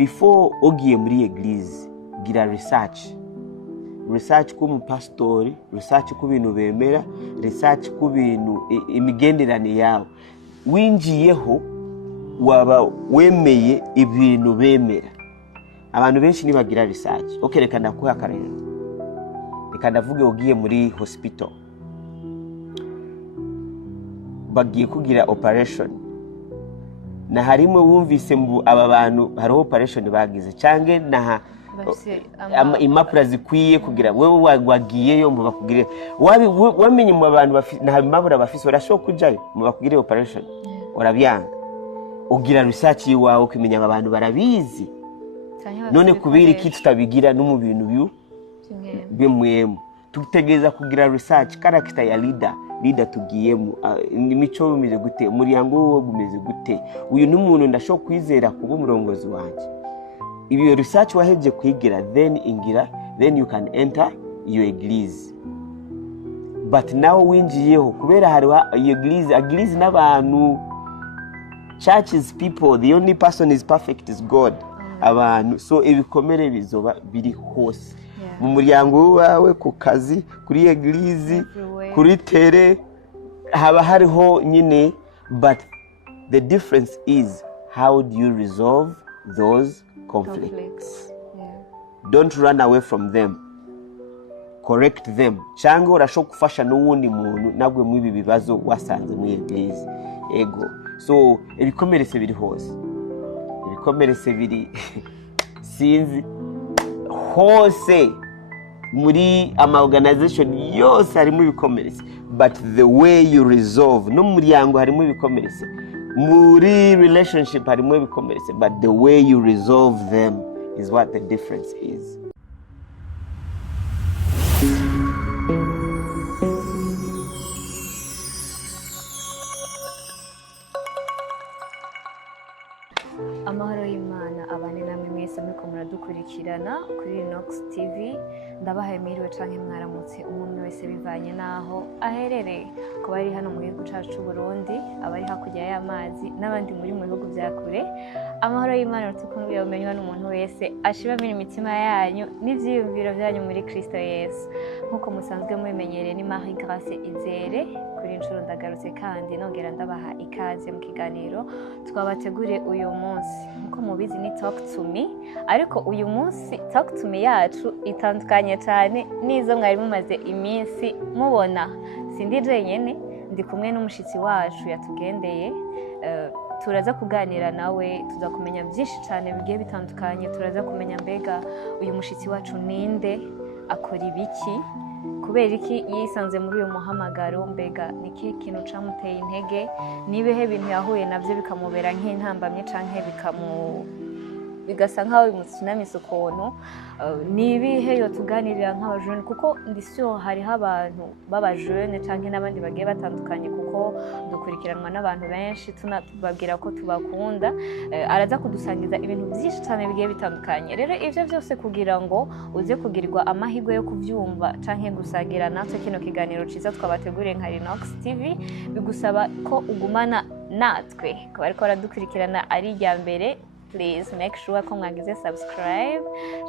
before ogiye muri eglise gira research ku mupastori, research ku bintu bemera, research ku bintu imigenderane yawe. Winjiyeho waba wemeye ibintu bemera. Abantu benshi nibagira research. Okay, reka ndakuha akarero. Reka ndavuge ugiye muri hospital. Bagiye kugira operation. Na harimo wumvise mbu aba bantu hari operation bagize cange na impapuro zikwiye kugira wewe wagiyeyo mu bakugire wamenye mu bantu na impapuro bafise urashobora kujayo mu bakugire operation urabyanga ugira research yiwawe kumenya abantu barabizi none kubira iki tutabigira no mu bintu bimwemo tutegeza kugira research character ya leader tugiyemo imico bimeze gute umuryango wo gumeze gute uyu n'umuntu ndashobora kwizera kuba umurongozi wanje. If research waheje kwigira then you can enter your eglise. But now winjiyeho kubera hari eglise n'abantu, church is people, the only person is perfect is God. Abantu so ibikomere bizoba biri hose mu muryango wawe ku kazi kuri eglise kuri tere haba hariho nyine, but the difference is how do you resolve those conflicts. Don't run away from them, correct them. Cyangwa urashobora gufasha n'uwundi muntu nabwe mu ibi bibazo wasanze mu eglise ego. So ibikomerese biri hose, ibikomerese biri sinzi hose muri organization yose harimo ibikomerese, but the way you resolve no muryango harimo ibikomerese, muri relationship harimo ibikomerese, but the way you resolve them is what the difference is. Amahoro y'Imana abane namwe mwese muriko muradukurikirana kuri Inox TV. Ndabahaye mwiriwe canke mwaramutse umwe wese bivanye naho aherereye, ko bari hano mu gihugu cacu c'u Burundi, abari hakurya y'amazi n'abandi muri mu bihugu vya kure. Amahoro y'Imana tukumbuye umenywa n'umuntu wese ashibamira imitima yanyu n'ivyiyumviro vyanyu muri Kristo Yesu. Nkuko musanzwe mubimenyereye ni Marie Grace Izere, kuri inshuro ndagarutse kandi nongera ndabaha ikaze mu kiganiro twabateguriye uyu munsi. Nkuko mubizi ni Talk to Me, ariko uyu munsi Talk to Me yacu itandukanye cyane nizo mwari mumaze iminsi mubona. Sindi jenyene, ndi kumwe n'umushitsi wacu yatugendeye. Turaza kuganira nawe, tuzakumenya byinshi cyane bigiye bitandukanye. Turaza kumenya mbega uyu mushitsi wacu ninde, akora ibiki, kubera iki yisanze muri uyu muhamagaro, mbega niki kintu camuteye intege, nibehe bintu yahuye navyo bikamubera nk'intambamye canke bigasa nkaho bimusunamise ukuntu, nibihe yo tuganirira nk'abajene, kuko ndisiyo hariho abantu b'abajene canke n'abandi bagiye batandukanye, kuko dukurikiranwa n'abantu benshi tunababwira ko tubakunda. Araza kudusangiza ibintu byinshi cyane bigiye bitandukanye. Rero ivyo byose kugira ngo uze kugirirwa amahirwe yo kuvyumva canke gusagira natwe kino kiganiro ciza twabateguriye nka Inox TV, bigusaba ko ugumana natwe ko bariko baradukurikirana ari rya mbere. Please make sure ko mwagize subscribe,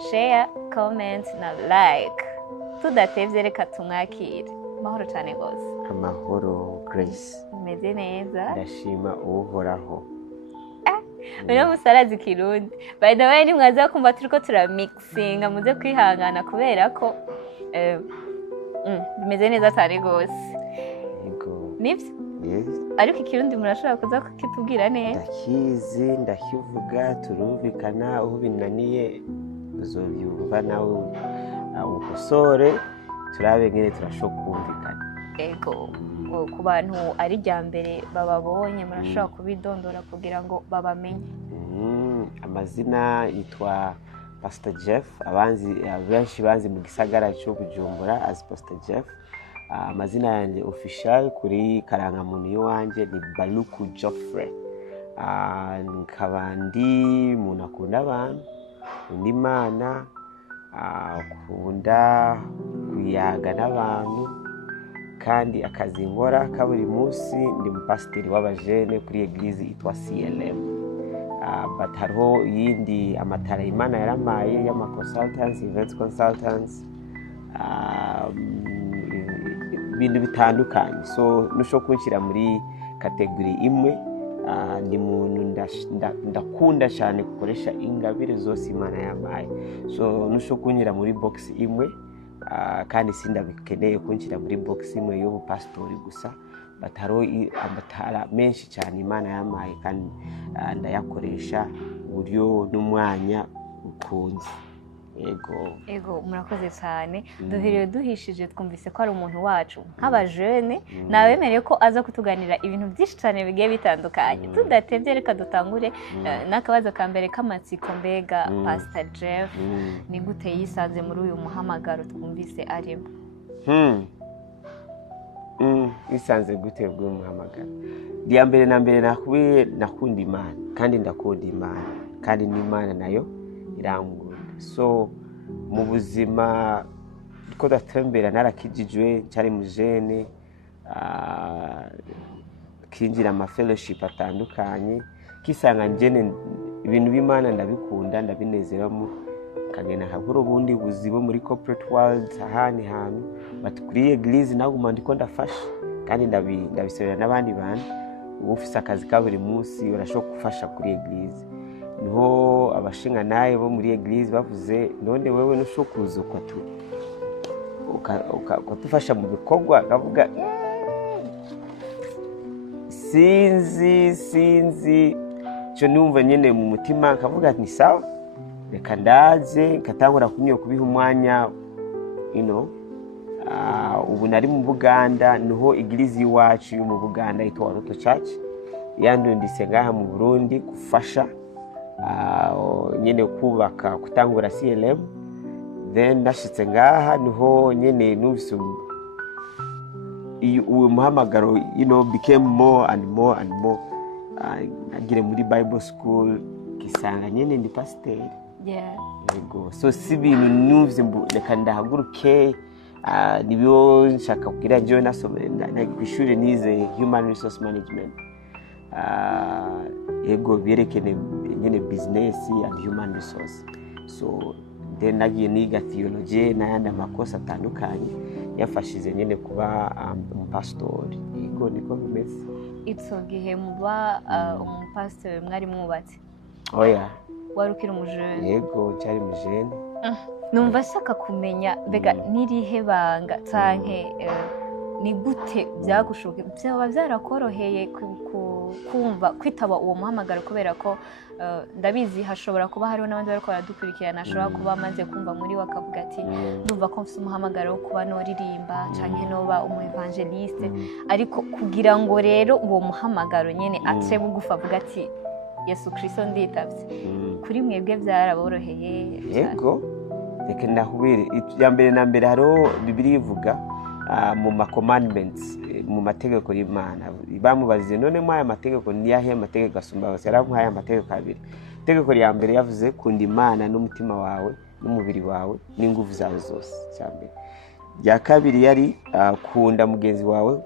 share, comment na like. Tudatevye reka tumwakire. Mahoro cyane gose. Amahoro Grace. Meze neza. Ndashima uhoraho. Uno musarazi Kirundi. By the way, ni mwaza kumva turiko turamixinga, muze kwihangana kubera ko meze neza cyane gose. Yego. Nibyo? Yes. Ariko Ikirundi murashobora kuza kukitubwira neza. Ndakizi, ndakivuga, turumvikana, ubu binaniye uzobyumva nawe ukosore, turabe ngene turashobora kumvikana. Ego, ku bantu ari rya mbere bababonye murashobora kubidondora kugira ngo babamenye. Amazina yitwa Pastor Jeff, benshi banzi mu gisagara cyo Bujumbura as Pastor Jeff. Amazina yanjye official kuri karangamuntu y'uwanje ni Baluku Geoffrey. Nkaba ndi umuntu akunda abantu, undi Imana, akunda kuyaga n'abantu, kandi akazi nkora ka buri munsi ndi umupasiteri w'abajene kuri eglise itwa CLM. but hariho yindi amatara Imana yaramaye y'ama consultants, events consultants, ibintu bitandukanye. So nushobora kunshyira muri kategori imwe. Ni muntu ndakunda cyane gukoresha ingabire zose Imana yamaye. So nushobora kunyira muri box imwe, kandi sindabikeneye kunshyira muri box imwe y'ubupasitori gusa. Bataro amatara menshi cyane Imana yamaye kandi ndayakoresha uburyo n'umwanya ukunze. Ego murakoze cyane. Duhiriwe duhishije twumvise ko ari umuntu wacu nk'abajene, nabemereye ko aza kutuganira ibintu byinshi cyane bigiye bitandukanye. Tudatebye reka dutangure n'akabazo ka mbere k'amatsiko. Mbega Pastor Jeff ni gute yisanze muri uyu muhamagaro twumvise arimo? Yisanze gute bw'uyu muhamagaro? Dia mbere na mbere nakunda Imana kandi ndakunda Imana kandi n'Imana nayo irangura. So mu buzima ko datembera narakijijwe cyari mu jene, kinjira ama fellowship atandukanye, kisanga njene ibintu b'Imana ndabikunda ndabinezeramo, kagena haburo bundi buzibo muri corporate world ahani hantu, batukuriye eglise naguma ndiko ndafasha kandi ndabisabira n'abandi bantu. Ufise akazi ka buri munsi urashobora gufasha kuri eglise. Niho abashinga naye bo muri eglise bavuze none wewe nushokuza ukatufasha mu bikorwa. Akavuga sinzi cyo numva nyene mu mutima. Akavuga ni sawa, reka ndaze katangura kubiha umwanya. Ubu nari mu Buganda, niho eglise iwacu yo mu Buganda yitwa Roto Church yandundise ngaha mu Burundi gufasha nyene kubaka kutangura CLM. Then nashitse ngaha niho nyene numvise uwo muhamagaro became more and more and more. Agire muri Bible school kisanga nyene ndi pastor. Yego. So si bintu numvise reka ndahaguruke. Nibyo nshaka kugira njyewe nasomera kwishuri nize human resource management. Yego byerekene nyene business and human resource. So then nagiye niga theology n'ayandi amakosa atandukanye yafashize nyene kuba pastor. Yego niko bimeze. Itsogihe muba umupastor mwari mwubatse? Oya. Warukira umujene? Yego cyari mujene. Numva shaka kumenya bega nirihe banga canke ni gute byagushoboke byaba byarakoroheye kumva kwitaba uwo muhamagaro, kubera ko ndabizi hashobora kuba hariho n'abandi bariko baradukurikirana ashobora kuba amaze kumva muri wakavuga ati ndumva ko mfite umuhamagaro wo kuba noririmba canke noba umu evangeliste, ariko kugira ngo rero uwo muhamagaro nyene ace bugufa avuga ati Yesu Kristo nditavye, kuri mwebwe byaraboroheye? Yego, reka ndahubire. Ya mbere na mbere hariho Bibiliya ivuga mu ma commandments, mu mategeko y'Imana. Bamubazize none mu aya mategeko ni yahe mategeko asumba yose? Yaramuhaye amategeko abiri. Itegeko rya mbere yavuze kunda Imana n'umutima wawe n'umubiri wawe n'ingufu zawe zose, cyambere. Rya kabiri yari kunda mugenzi wawe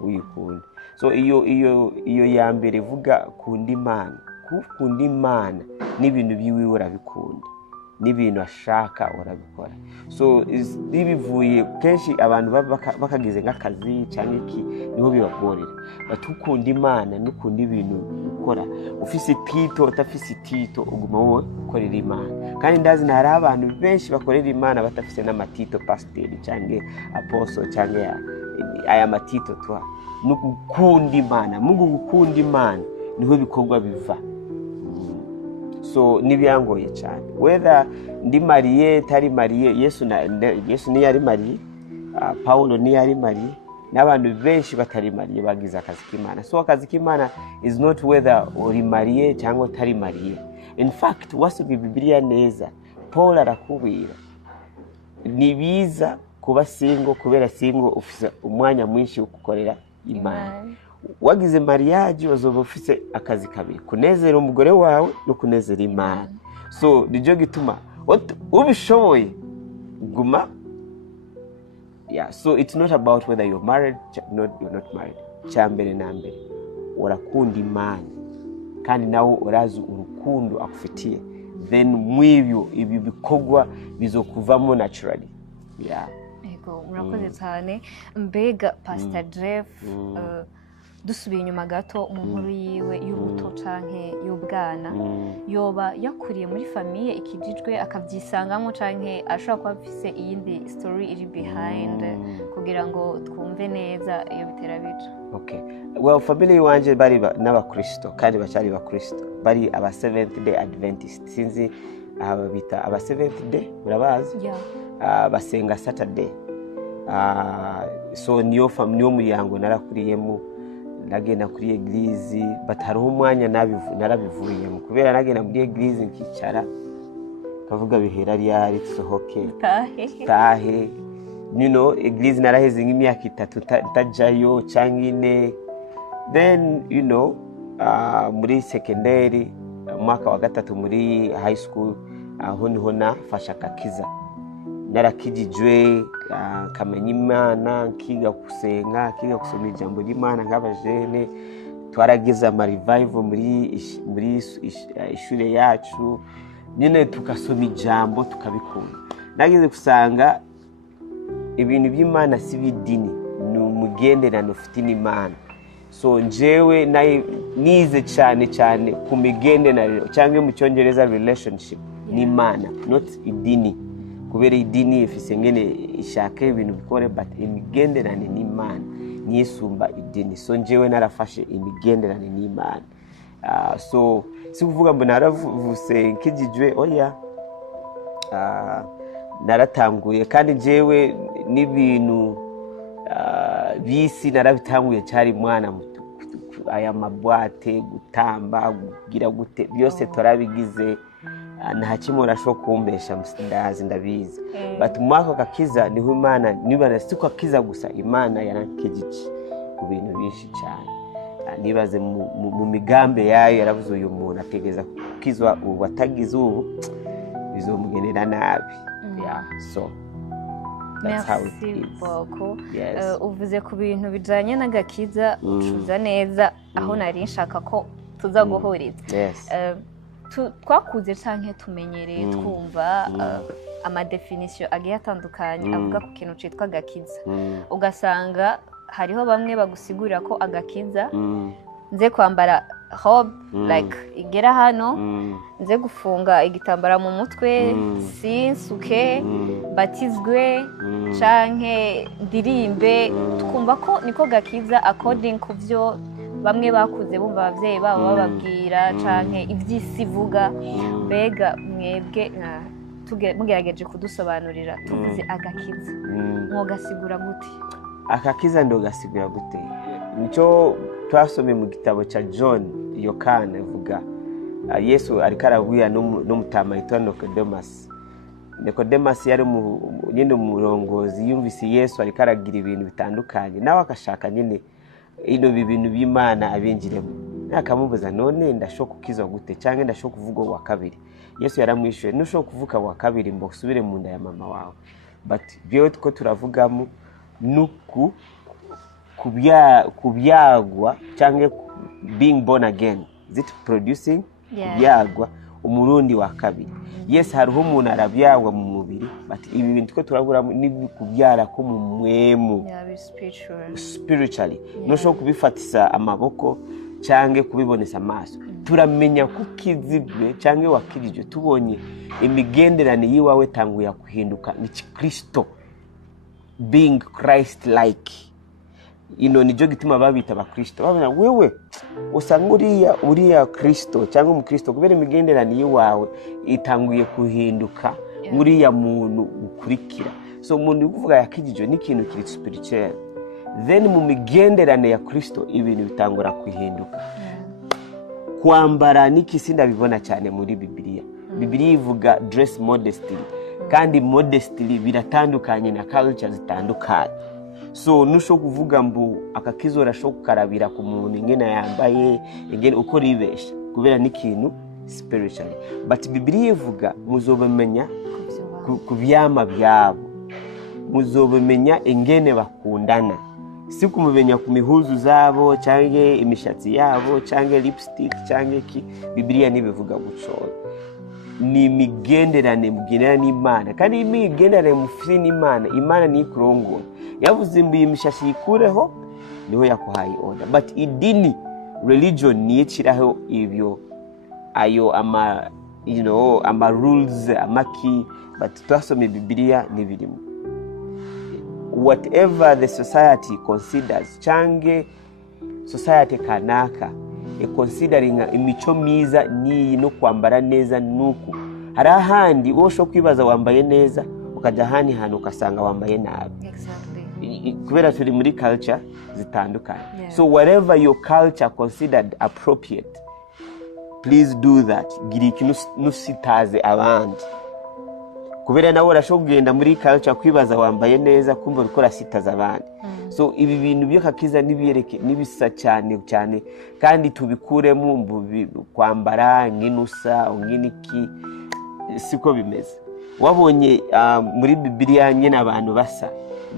uyikunda. So iyo ya mbere ivuga kunda Imana. Kunda Imana n'ibintu biwe urabikunda, n'ibintu ashaka urabikora. So bivuye kenshi abantu bakagize nk'akazi cyangwa iki niho bibagorera. Batukunda Imana n'ukunda ibintu ukora. Ufise tito utafise tito uguma wowe ukorera Imana. Kandi ndazi hari abantu benshi bakorera Imana batafise n'amatito pastor cyangwa apostle cyangwa aya matito twa. Nukunda Imana, Mungu gukunda Imana niho bikorwa biva. So nibyangoye cyane. Whether ndi mariye tari mariye, Yesu ni yari mariye, Paulo ni yari mariye, n'abantu benshi batari mariye bagize akazi k'Imana. So akazi k'Imana is not whether uri mariye cyangwa tari mariye. In fact, wasubi Bibiliya neza, Paul arakubwira nibiza kuba single, kubera single ufise umwanya mwinshi wo gukorera Imana. Wagize mariage wazoba ufise akazi kabiri, kunezera umugore wawe no kunezera Imana. So nijo gituma ubishoboye guma. So it's not about whether you're married, you're not married. Cyambere na mbere urakunda Imana kandi nawe urazi urukundo akufitiye, then mwibyo ibi bikorwa bizokuvamo naturally. Yego, murakoze cyane. Mbega Pastor Jeff, dusubiye inyuma gato mu nkuru yiwe y'ubuto canke y'ubwana, yoba yakuriye muri famiye ikijijwe akabyisangamo canke ashobora kuba afise iyindi story iri behind kugira ngo twumve neza iyo bitera bica? Okay, well, family wanje bari n'abakristo kandi bacari bakristo, bari aba Seventh Day Adventist. Sinzi bita aba Seventh Day, murabazi? Basenga Saturday. So niyo muryango narakuriyemo, nagenda kuri eglise, but hariho umwanya narabivuyemo kubera nagenda muri eglise nkicara kavuga bihera ryari tusohoke tahe, you know, eglise naraheze nk'imyaka 3 tajayo cyangwa 4. Then you know, muri secondary mwaka wa 3 muri high school, aho niho nafasha akakiza, narakijijwe kamenya Imana, kiga gusenga, kiga gusoma ijambo ry'Imana nk'abajene. Twaragize ama revival muri ishure yacu, nyine tukasoma ijambo tukabikunda. Nagize kusanga ibintu by'Imana si bidini, ni umugenderano ufite n'Imana. So njewe nize cyane ku migenderaniro cyangwa mu cyongereza relationship n'Imana, not idini. Kubera idini ifise ngene ishaka ibintu bikore, but imigenderane n'Imana niyisumba idini. So njewe narafashe imigenderane n'Imana. So si kuvuga ngo naravuse nkijijwe, oya, naratanguye kandi njewe n'ibintu bisi narabitanguye cyari mwana muto, aya mabwate, gutamba, kugira gute, byose turabigize. Nta kimwe urashobora kumbesha ndabizi. But mwako kakiza niho Imana nibana siko kakiza gusa, Imana yarankijije ku bintu byinshi cyane. Nibaze mu migambe yayo yaravuze uyu muntu ategeza kukizwa, ubu atagize ubu bizomugenera nabi. So that's how it is. Yes. Uvuze ku bintu bijanye n'agakiza, ucuza neza aho nari nshaka ko tuza guhuriza. Yes. Twakuze canke tumenyereye twumva amadefinisyo agiye atandukanye avuga ku kintu citwa agakiza. Ugasanga hariho bamwe bagusigurira ko agakiza nze kwambara robe like igera hano, nze gufunga igitambara mu mutwe, sinsuke, batizwe canke ndirimbe, tukumva ko niko gakiza according ku byo bamwe bakuze bumva abavyeyi babo bababwira canke ivy'isi vuga. Mbega mwebwe mugerageje kudusobanurira, tuvuze agakiza mwogasigura gute? Akakiza ndo gasigura gute? Nico twasomye mu gitabo ca John Yohana ivuga Yesu ariko arabwira n'umutama yitwa Nicodemus yari nyine umurongozi, yumvise Yesu ariko aragira ibintu bitandukanye, nawe akashaka nyine ino bintu by'Imana abinjiremo. Nakamubuza, none ndashobora kukizwa gute cyangwa ndashobora kuvuga wa kabiri? Yesu yaramwishuye, nushobora kuvuga wa kabiri mbo usubire mu nda ya mama wawe. But byo two turavugamo nuku kubyagwa cyangwa being born again, is it producing kubyagwa umurundi wa kabiri. Yes, hariho umuntu arabyagwa mu mubiri, but ibi bintu two turabura ni kubyara ko mu mwemu, spiritually. Nushobora kubifatisa amaboko cyangwa kubibonesa amaso. Turamenya kukizibwe cyangwa wakijije tubonye imigenderane yiwawe tanguye kuhinduka ni Kristo, being Christ like. Nijo gituma babita abakristo, babona wewe usanga uriya Kristo cyangwa umukristo kubera imigenderane yiwawe itanguye kuhinduka muriya muntu ukurikira. So umuntu uvuga yakijije ni ikintu kiri spiritual, then mu migenderane ya Kristo ibintu bitangura kuhinduka. Kwambara n'ikisi ndabibona cyane muri Bibiliya. Bibiliya ivuga dress modestly, kandi modestly biratandukanye na culture zitandukanye. So nusho kuvuga mbu akakizo rasho kukarabira ku muntu ingene yambaye, ingene uko ribesha kubera n'ikintu spiritually. But Bibiliya ivuga muzobamenya ku byama byabo, muzobamenya ingene bakundana si kumumenya ku mihuzu zabo cyangwa imishatsi yabo cyangwa lipstick cyangwa iki. Bibiliya ntibivuga guco, ni imigenderane mugenera n'Imana, kandi imigenderane mufite n'Imana, Imana ni kurongora. Yavuze mbi imishashi yikureho niho yakuhaye order, but idini religion niyo kiraho ibyo ayo ama ama rules amaki, but twasome Bibiliya nibirimo. Whatever the society considers, change society kanaka considering imico miza ni no kwambara neza nuko, hari ahandi wosho kwibaza wambaye neza ukajya hani hano ukasanga wambaye nabi. Exactly. Kubera turi muri culture zitandukanye. So whatever your culture considered appropriate, please do that. Gira ikintu nusitaze abandi, kubera nawe urashobora kugenda muri culture kwibaza wambaye neza kumva uriko rasitaza abandi. So ibi bintu by'akakiza nibiyereke nibisa cyane cyane, kandi tubikuremo kwambara nginusa nginiki siko bimeze. Wabonye muri Bibiliya nyene abantu basa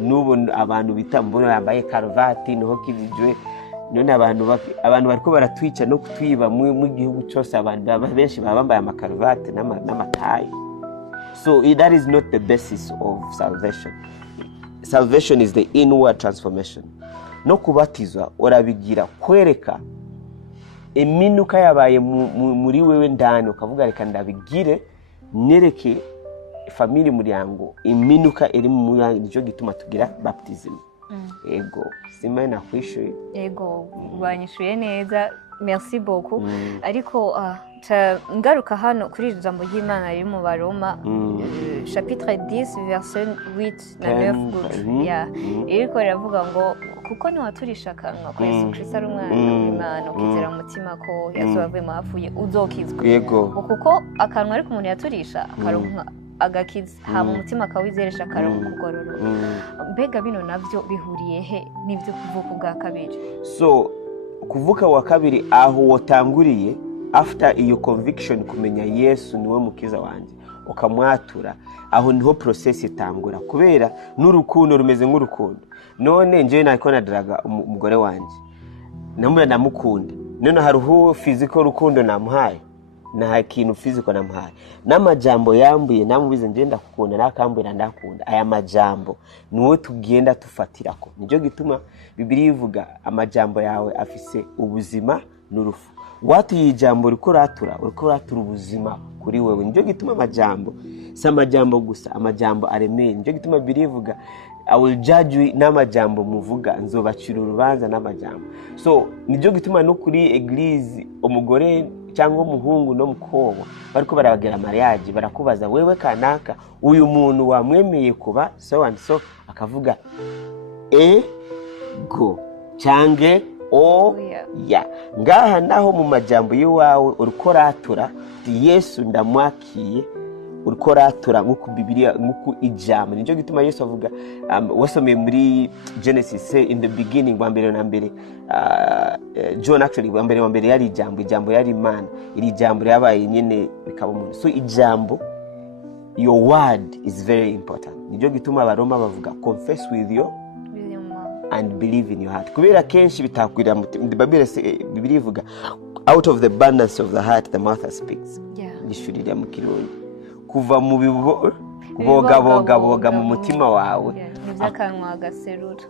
nubo, abantu bitambura yambaye karuvati niho kibijwe. None abantu bariko baratwica no kutwiba mu gihugu cyose, abantu benshi bambaye amakaruvati n'amatayi. So that is not the basis of salvation. Salvation is the inward transformation. No kubatizwa urabigira kwereka iminuka yabaye muri wewe ndani, ukavuga reka ndabigire nereke family muryango iminuka iri mu nicyo gituma tugira baptism. Ego simana nakwishuye. Ego banyishuye neza, merci beaucoup. Ariko ngaruka hano kuri ijambo ry'Imana riri mu Baroma chapitre 10 verset 8 na 9 gutya. Iriko riravuga ngo kuko niwaturisha akanwa ko Yesu Kristo ari umwana w'Imana, ukizera mu mutima ko Yesu yavuye mu bapfuye uzokizwa. Yego. Kuko akanwa ariko umuntu yaturisha akaronka agakiza, ha mu mutima akawizeresha akaronka kugororoka. Mbega bino navyo bihuriye he n'ibyo kuvuka bwa kabiri? So kuvuka wa kabiri aho watanguriye after iyo conviction, kumenya Yesu niwe mukiza wanje ukamwatura, aho niho process itangura, kubera n'urukundo rumeze nk'urukundo. None nje nako nadaraga umugore wanje namwe namukunda, none haruho physical rukundo namuhaye, na kintu physical namuhaye, n'amajambo yambuye namubize nje ndakukunda nakambira ndakunda. Aya majambo niwe tugenda tufatirako. Nijo gituma Bibiliya ivuga amajambo yawe afise ubuzima n'urufu. Watu yijambo urikoratura ubuzima kuri wewe. Nijo gituma amajambo si amajambo gusa, amajambo aremeye. Nijo gituma Bibiliya ivuga I will judge you n'amajambo muvuga, nzobacira urubanza n'amajambo. So nijo gituma no kuri eglise umugore cyangwa umuhungu no mukobwa bariko barabagera mariage barakubaza wewe kanaka uyu muntu wamwemeye kuba so and so, akavuga go cyange ya ngaha naho mu majambo yiwawe urikoratura Yesu ndamwakiye, urikoratura nk'uko Bibiliya nk'uko ijambo. Nijo gituma Yesu avuga wasomeye muri Genesis say in the beginning wa mbere na mbere, John actually wa mbere yari ijambo yari Imana, iri jambo yabaye nyene bikaba umuntu. So ijambo, your word is very important. Nijo gituma Abaroma bavuga confess with your and believe in your heart, kubera kenshi bitakwira Bibiliya ivuga out of the abundance of the heart the mouth speaks. Gishurira mu Kirundi, kuva mu biboga mu mutima wawe n'ibyakanwa gaserura.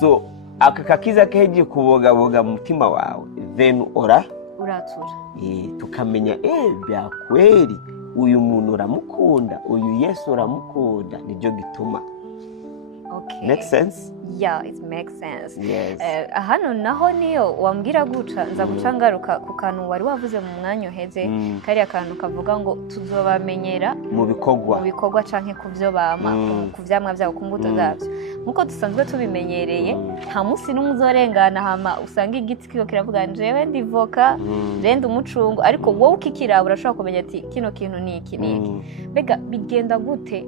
So akakakiza keje kuboga mu mutima wawe, then uratura tukamenya bya kweli uyu muntu uramukunda, uyu Yesu uramukunda. Nijo gituma. Okay. Make sense? Yeah, it makes sense. Yes. Hano naho niyo wambwira guca nza gucangaruka ku kantu wari wavuze mu mwanya uheze, kari akantu kavuga ngo tuzobamenyera mu bikorwa canke ku byo bama, ku vyamwa byabo, ku mbuto zabyo. Nkuko dusanzwe tubimenyereye, nta munsi n'umuzorengana hama usanga igiti kiko kiravuga njewe ndivoka renda umucungu, ariko wowe ukikiraba urashobora kumenya ati kino kintu ni iki niki. Bega bigenda gute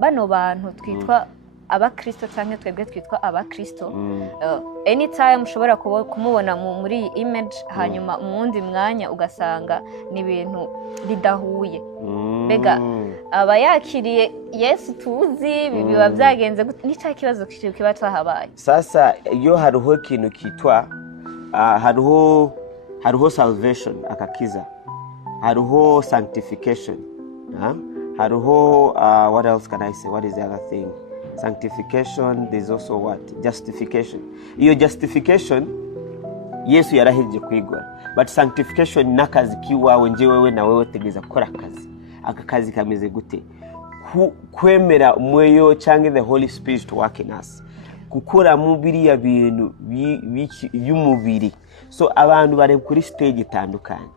bano bantu twitwa abakristo cyangwa twebwe twitwa abakristo, anytime ushobora kumubona muri iyi image, hanyuma mu wundi mwanya ugasanga ni ibintu bidahuye. Bega aba yakiriye Yesu tuzi biba byagenze nica kibazo kiba cyahabaye. Sasa iyo hariho ikintu kitwa hariho salvation akakiza, hariho sanctification, hariho what else can I say, what is the other thing? Sanctification, there's also what? Justification. Iyo justification Yesu yarahije kwigora, but sanctification nakazi kiwawe nje wewe na wewe tegeza gukora akazi. Aka kazi kameze gute? Kwemera umweyo cyangwa the Holy Spirit to work in us, gukora mu biriya bintu y'umubiri. So abantu bari kuri stage itandukanye.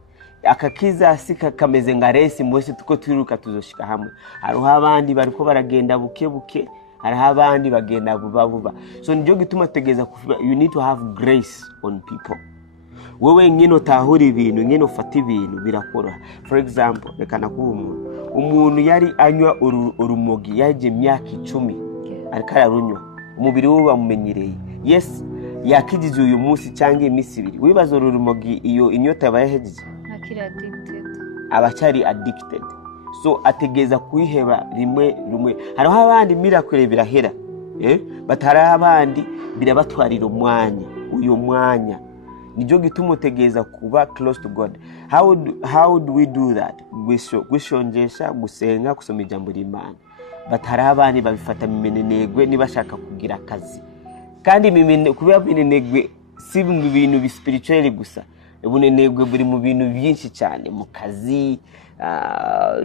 Akakiza sika kameze nga race mwese tuko twiruka tuzoshika hamwe. Hariho abandi bariko baragenda buke buke, hariho abandi bagenda vuba. So njo gituma tegeza kuvuga, you need to have grace on people. Wewe ngino tahura ibintu, ngino fata ibintu birakora. For example, rekana kuba umuntu yari anywa urumogi yaje myaka 10 ariko ararunywa, umubiri we bamumenyereye. Yes, yakijije uyu munsi cyangwa imisi 2. Wibaza urumogi iyo inyota bayahejeje akiri addicted, abacari addicted. So ategeza kuiheba rimwe. Hariho abandi miracle birahera, batari abandi birabatwarira umwanya. Uyo mwanya nijo gituma utegeza kuba close to God. How do we do that? Gushonjesha, gusenga, kusoma ijambo ry'Imana. Batari abandi babifata mimenenegwe nibashaka kugira akazi. Kandi kuba mimenenegwe si mu bintu spiritual gusa, ubunenegwe buri mu bintu byinshi cyane, mu kazi,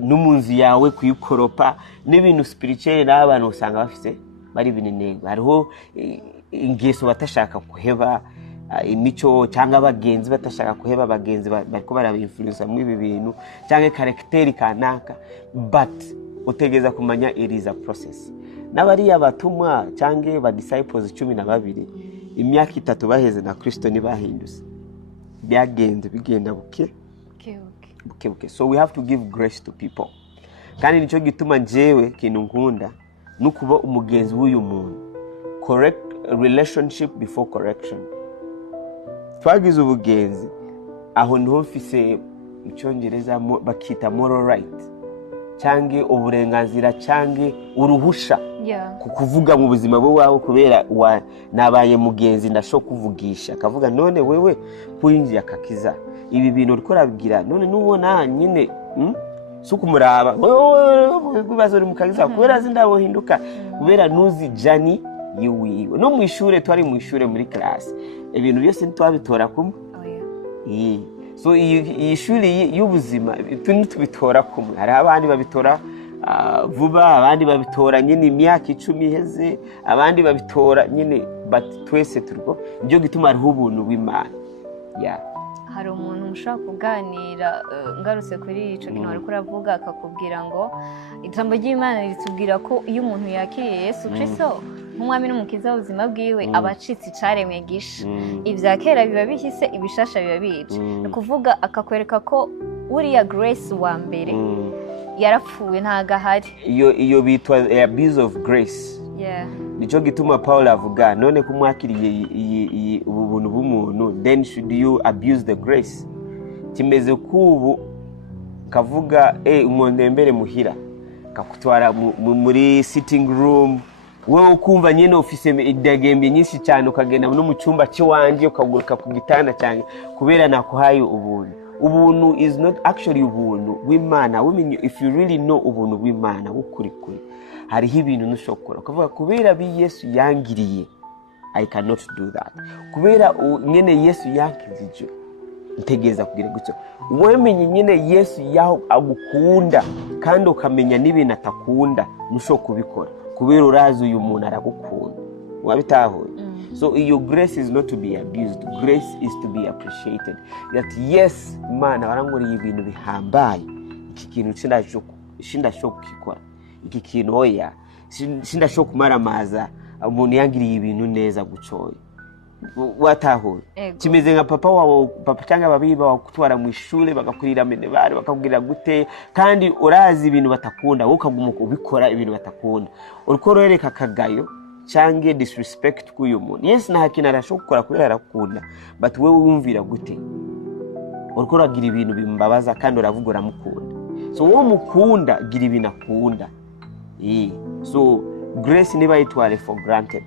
n'umunzi yawe kuyikoropa, n'ibintu spiritual n'abantu usanga bafise bari binenegwe. Hariho ingeso batashaka kuheba, imico cyangwa abagenzi batashaka kuheba abagenzi bariko barabinfluence mu ibi bintu cyangwa character kanaka, but utegeza kumanya it is a process. N'abari abatumwa cyangwa ba disciples 12 imyaka 3 baheze na Kristo nibahindutse, bigenda buke. So we have to give grace to people. Kandi nico gituma njewe kintu nkunda nukuba umugenzi w'uyu muntu. Correct relationship before correction. Twagize ubugenzi aho niho mfise icyongereza bakita moral right, cyangwa uburenganzira cyangwa uruhusha kukuvuga mu buzima bwawe kubera nabaye mugenzi ndasho kuvugisha akavuga none wewe kwinjiye akakiza ibi bintu uriko rabwira none nubona nyine sukumuraba wewe kubazo uri mukakiza kubera zindabo hinduka kubera nuzi jani yiwiwe. No mu ishure twari mu ishure muri class ibintu byose ntwabitora kumwe. So iyi shuri y'ubuzima tubitora kumwe. Hari abandi babitora vuba, abandi babitora nyine imyaka 10 iheze, abandi babitora nyine, but twese turiko nibyo gituma ari ubuntu bw'Imana. Hari umuntu mushaka kuganira ngarutse kuri ico kintu ariko ravuga akakubwira ngo ijambo ry'Imana ritubwira ko iyo umuntu yakiriye Yesu Kristo nk'umwami n'umukiza w'ubuzima bwiwe abacitse icaremwe gisha, ivya kera biba bihise, ibishasha biba bije. Kuvuga akakwereka ko uriya Grace wa mbere yarapfuye ntagahari. Iyo bitwa abuse of grace. Nico gituma Paul avuga none kumwakiriye ubu buntu bw'umuntu, then should you abuse the grace? Kimeze kubu kavuga umuntu mbere muhira kakutwara muri sitting room, wewe ukumva nyene office idagembe nyinshi cyane, ukagenda no mu cyumba cy'wanje ukaguruka ku gitanda cyane kubera nakuhaye ubuntu is not actually ubuntu w'Imana. Women, if you really know ubuntu w'Imana ukuri hariho ibintu nushokora ukavuga kubera bi Yesu yangiriye I cannot do that, kubera nyene Yesu yankizije ntegeza kugira gutyo. Wemenye nyene Yesu yaho agukunda kandi ukamenya n'ibintu atakunda nushoko kubikora kubera urazi uyu muntu aragukunda wabitahuye. So your grace is not to be abused, grace is to be appreciated. That yes, Imana baranguriye ibintu bihambaye, iki kintu sindashoko kikora, iki kintu oya sindashoko kumaramaza umuntu yangiriye ibintu neza gucoye watahuye. Kimeze nka papa cyangwa ababibi bakutwara mu ishuri bagakurira menebare bakakubwira gute kandi urazi ibintu batakunda, wowe ukaguma ubikora ibintu batakunda, uriko rereka kagayo cyangwa disrespect k'uyu muntu. Yes, nta kintu arashobora gukora kubera arakunda, but wewe wumvira gute uriko uragira ibintu bimbabaza kandi uravuga uramukunda. so uwo mukunda gira ibintu akunda. So grace niba yitware for granted,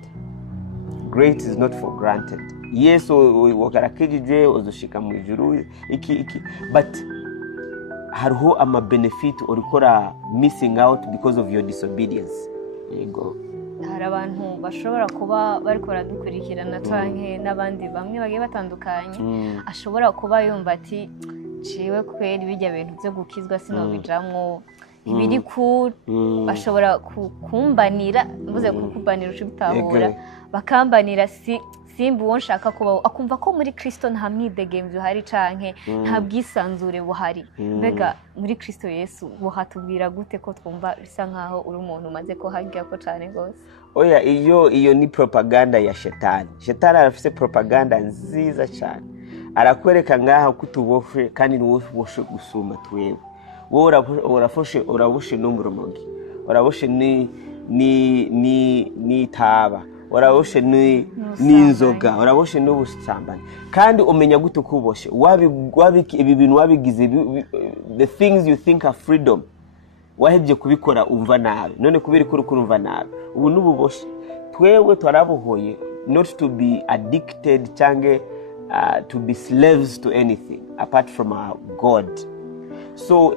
grace is not for granted. Yes, wakarakijije uzoshika mu ijuru iki but hariho ama benefit urikora missing out because of your disobedience. Yego, hari abantu bashobora kuba bari baradukurikirana canke n'abandi bamwe bagiye batandukanye, ashobora kuba yumva ati ciwe kweri bijya bintu byo gukizwa sinobijamwo ibiri ku bashobora kumbanira, mvuze kukubanira ucibitahura bakambanira simba uwo nshaka kubaho, akumva ko muri Kristo nta mwidegemvyo hari canke nta bwisanzure buhari. Mbega muri Kristo Yesu buhatubwira gute ko twumva bisa nkaho uri umuntu umaze ko hajya ko cane gose? Oya, iyo ni propaganda ya shetani. Shetani arafise propaganda nziza cyane, arakwereka ngaha kutuboshe kandi niwoshe gusuma twewe. Wowe uraboshe n'umurumogi, uraboshe ni taba, uraboshe n'inzoga, uraboshe n'ubusambane, kandi umenya gute kuboshe ibi bintu wabigize, the things you think are freedom waheje kubikora umva nabi, none kubera ko urumva nabi ubu n'ububoshe. Twewe twarabohoye not to be addicted cyangwa to be slaves to anything apart from our God. So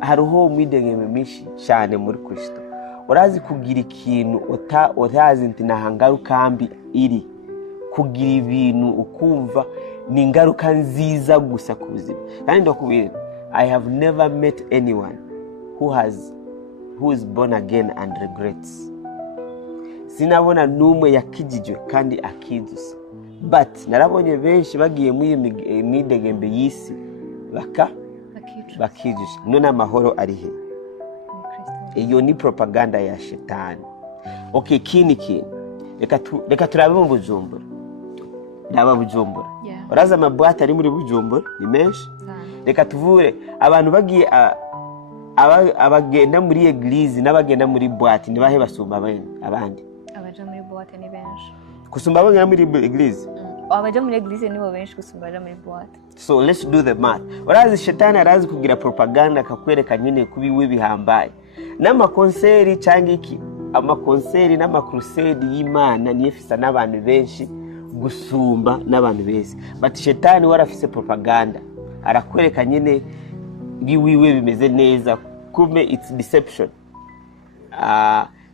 hariho umwidegeme mishi cyane muri Kristo. Urazi kugira ikintu utazi nti nahangaruka mbi iri kugira ibintu ukumva ni ingaruka nziza gusa ku buzima. Kandi ndakubwira, I have never met anyone who is born again and regrets. Sinabona numwe yakijijwe kandi akidusa, but narabonye benshi bagiye muri imidegembe y'isi bakijisha none amahoro ari he? Iyo ni propaganda ya shetani. Okay, kini reka turabe mu Bujumbura. Ndaba Bujumbura, uraza amabwate ari muri Bujumbura ni menshi. Reka tuvure abantu bagiye abagenda muri eglise n'abagenda muri boîte nibahe basumba abandi. Abaja muri boîte ni benshi kusumba abagenda muri eglise. Abaja muri eglise nibo benshi kusumba abaja muri boîte. So let's do the math. Urazi shetani arazi kugira propaganda akakwereka nyine kubiwe bihambaye. N'amakonseri cyangwa iki amakonseri n'amakrusade y'Imana niyefisa n'abantu benshi gusumba n'abantu bese, but shetani warafise propaganda arakwereka nyine biwiwe bimeze neza, kume it's deception.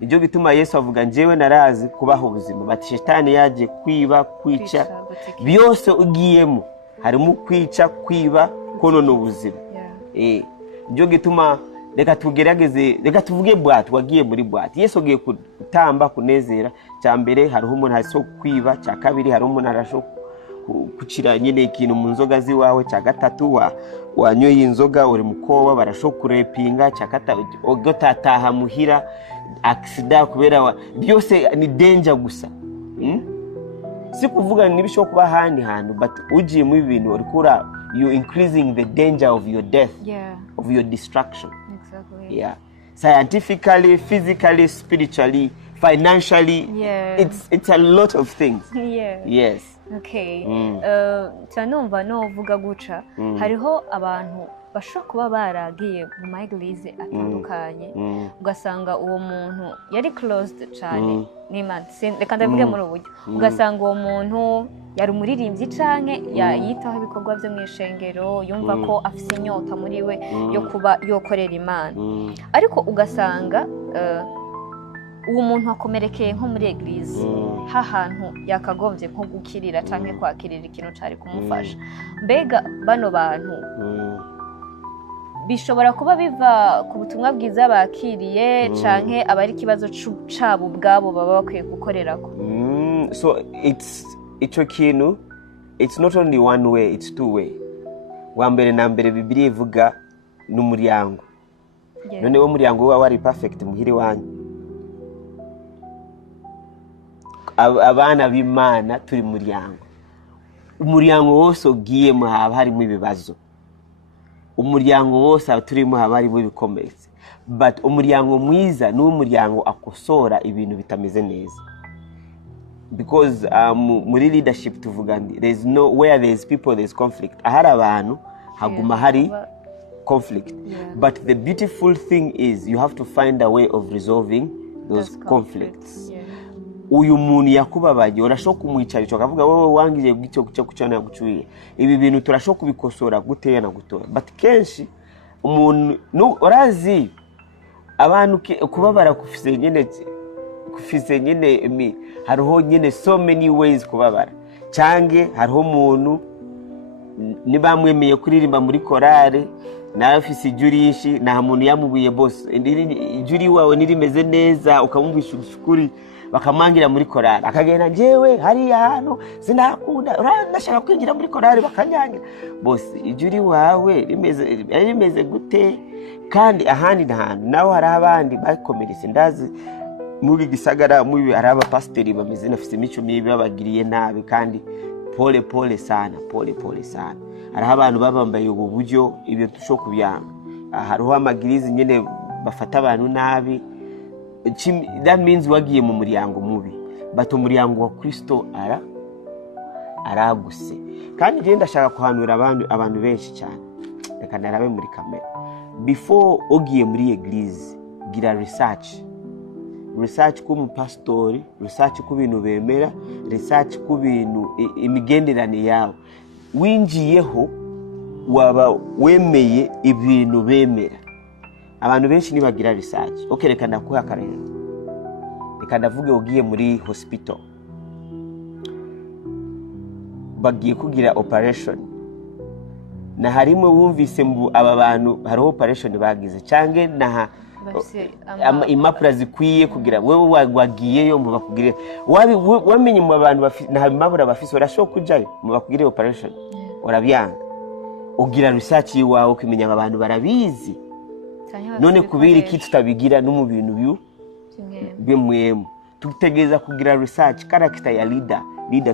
Nibyo bituma Yesu avuga njewe narazi kubaho ubuzima, but shetani yaje kwiba kwica byose ugiyemo, harimo kwica kwiba konona ubuzima. Nibyo gituma reka tuvuge boîte, wagiye muri boîte. Yesu agiye kutamba kunezera, cya mbere hariho umuntu aso kwiba, cya kabiri hariho umuntu arasho kucira nyine ikintu mu nzoga ziwawe, cya gatatu wanyoye inzoga uri mukoba barasho kurepinga, cya gatatu ogotataha muhira accident kubera byose ni danger gusa. Si kuvuga nibisho kuba handi hantu, but ugiye mu bintu urikura you increasing the danger of your death, of your destruction. Exactly. Yeah, scientifically, physically, spiritually, financially, it's a lot of things. Yes. Okay. Cyanumva no vuga guca hariho abantu bashobora kuba baragiye mu maeglise atandukanye, ugasanga uwo muntu yari closed cyane n'Imana. Reka ndavuge muri uburyo, ugasanga uwo muntu yari umuririmbyi canke yitaho ibikorwa byo mu ishengero, yumva ko afise inyota muri we yo kuba yokorera Imana, ariko ugasanga uwo muntu akomerekeye nko muri eglise hahantu yakagombye nko gukirira canke kwakirira ikintu cari kumufasha. Mbega bano bantu bishobora kuba biva ku butumwa bwiza bakiriye canke abari kibazo cabo ubwabo baba bakwiye gukorerako? So icyo kintu it's not only one way, it's two way. Wa mbere na mbere Bibiliya ivuga n'umuryango. None wo muryango wa wari perfect muhiri wanyu. Abana b'Imana turi umuryango wose ugiyemo haba harimo ibibazo, umuryango wose turimo haba harimo ibikometse, but umuryango mwiza ni umuryango akosora ibintu bitameze neza. Because muri leadership tuvuga ndi where there is people there is conflict. Ahari abantu haguma hari conflict. But the beautiful thing is you have to find a way of resolving those conflicts. Uyu muntu yakubabaje urashobora kumwicara cyo akavuga wowe wangije gicyo kucana gucuye ibi bintu turashobora kubikosora guteye na gutora. But kenshi umuntu urazi abantu kubabara kufise nyene hariho nyene so many ways kubabara cange hariho umuntu nibamwemeye kuririmba muri korale nawe afise ijurishi na muntu yamubuye boss ijuri wawe nirimeze neza ukamubwisha ukuri bakamangira muri korale akagenda jewe hari hano sinakunda urandashaka kwinjira muri korale bakanyangira boss ijuri wawe rimeze gute kandi ahandi nahantu naho hari abandi bakomeretse ndazi muri gisagara muri araba pasiteri bameze nafise imico mibi babagiriye nabi kandi pole sana hari abantu babambaye ubu buryo ibyo tusho kubyanga hariho amagirizi nyene bafata abantu nabi. That means wagiye mu muryango mubi bato muryango wa Kristo araguse. Kandi je ndashaka kuhanura abantu benshi cyane reka narabe muri kamera before ogiye muri eglise gira research ku mu pastori, research ku bintu bemera, research ku bintu imigenderane yawe winjiyeho waba wemeye ibintu bemera. Abantu benshi nibagira research. Okay, reka ndakuha akarero. Reka ndavuge ugiye muri hospital bagiye kugira operation na harimwe wumvise mbu aba bantu hari operation bagize cange na impapuro zikwiye kugira wewe wagiyeyo mu bakugire wamenye mu abantu na impapuro bafise urashobora kujayo mu bakugire operation urabyanga ugira research yiwawe ukimenya abantu barabizi none kubira iki tutabigira no mu bintu bimwemo tutegeza kugira research character ya leader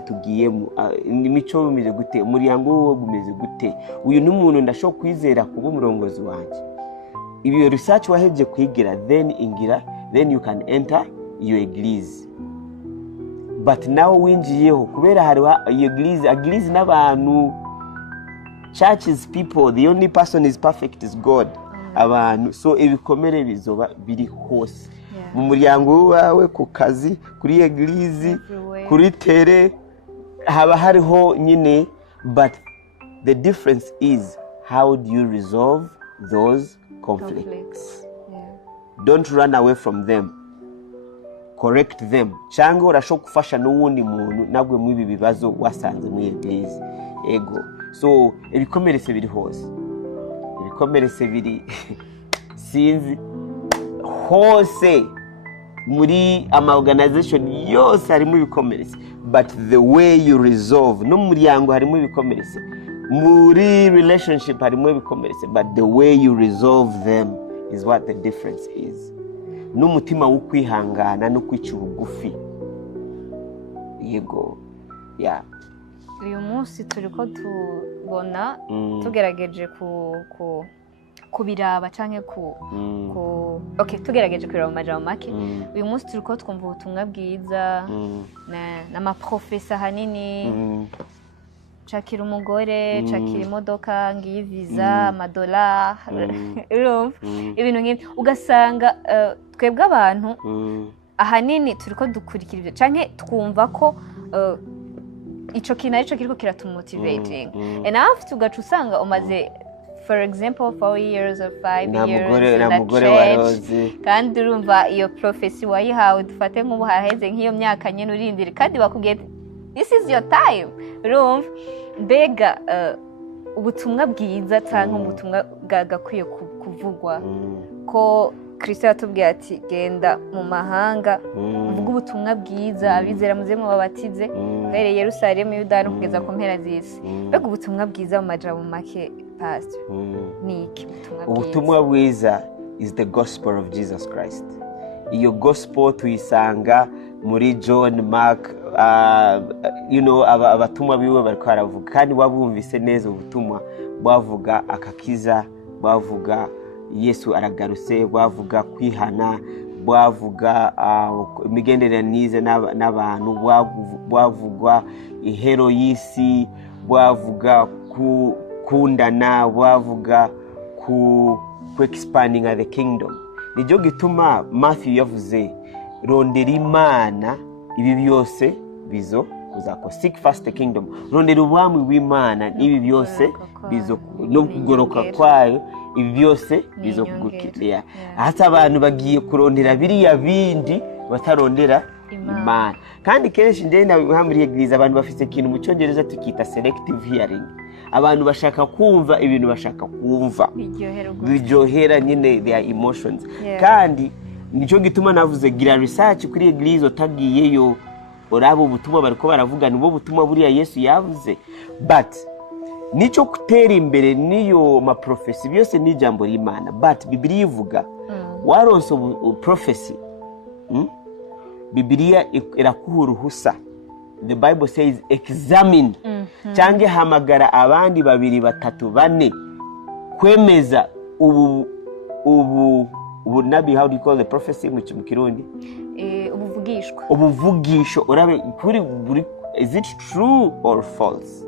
tugiyemo imico bimeze gute umuryango wo gumeze gute uyu n'umuntu ndashobora kwizera kuba umurongozi wanje iyo research waheje kwigira then you can enter your eglise. But now winjiyeho kubera hari iyo eglise n'abantu churches people the only person is perfect is God. Abantu so ibikomere bizoba biri hose mu muryango wawe ku kazi kuri eglise kuri tere haba hariho nyine. But the difference is how do you resolve those conflicts? Don't run away from them, correct them. Cyangwa urashobora gufasha n'uwundi muntu nabwe mu ibi bibazo wasanze mu eglise ego. So ibikomerese biri hose ibikomerese biri sinzi hose muri ama organization yose harimo ibikomerese. But the way you resolve no muryango harimo ibikomerese muri relationship harimo ibikomerese. But the way you resolve them is what the difference is. N'umutima wo kwihangana no kwica ubugufi yego uyu munsi turiko tubona tugerageje kubiraba canke tugerageje kureba amajambo make. Uyu munsi turiko twumva ubutumwa bwiza n'amaprofesa hanini cakira umugore cakira imodoka ngiyi visa amadola ibintu nk'ibi ugasanga twebwe abantu ahanini turiko dukurikira ibyo canke twumva ko ico kintu arico kiriko kiratumotivating and after ugaca usanga umaze for example 4 years or 5 years na mugore waroze kandi urumva iyo profesi wayihawe dufate nk'ubu haheze nk'iyo myaka nyene urindire kandi bakubwiye this is your time urumva mbega ubutumwa bwiza cyangwa ubutumwa bwagakwiye kuvugwa ko Kristo yatubwiye ati genda mu mahanga uvuga ubutumwa bwiza abizera muzemwe babatize uhereye Yerusalemu Yudaya kugeza ku mpera z'isi. Mbega ubutumwa bwiza mu majambo make pastor ni iki ubutumwa bwiza is the gospel of Jesus Christ. Iyo gospel tuyisanga muri John, Mark, abatumwa biwe bariko baravuga kandi wabumvise neza ubutumwa bavuga akakiza, bavuga Yesu aragarutse, bavuga kwihana, bavuga imigenderanire n'abantu, bavuga ihero y'isi, bavuga kundana, bavuga ku expandinga the kingdom. Nijyo gituma Matthew yavuze rondera Imana ibi byose bizo uzako seek first the kingdom. Rondera ubwami bw'Imana ibi byose bizo no kugoroka kwayo ibi byose bizo kugukira. Hata abantu bagiye kurondera biriya bindi batarondera Imana. Kandi kenshi nde na muri eglise abantu bafite ikintu mu cyongereza tukita selective hearing. Abantu bashaka kumva ibintu bashaka kumva biryohera nyine their emotions. Kandi nicyo gituma navuze gira research kuri eglise otagiyeyo orabo ubutumwa bariko baravuga nibo butumwa buriya Yesu yavuze. But nicyo kutera imbere niyo ma prophecy byose ni jambo y'Imana. But Bibiliya ivuga waronse prophecy Bibiliya irakuha uruhusa. The Bible says examine. Change hamagara abandi babiri batatu bane kwemeza ubu nabi. How do you call the prophecy mu Kirundi? Ubuvugisho urabe kuri is it true or false?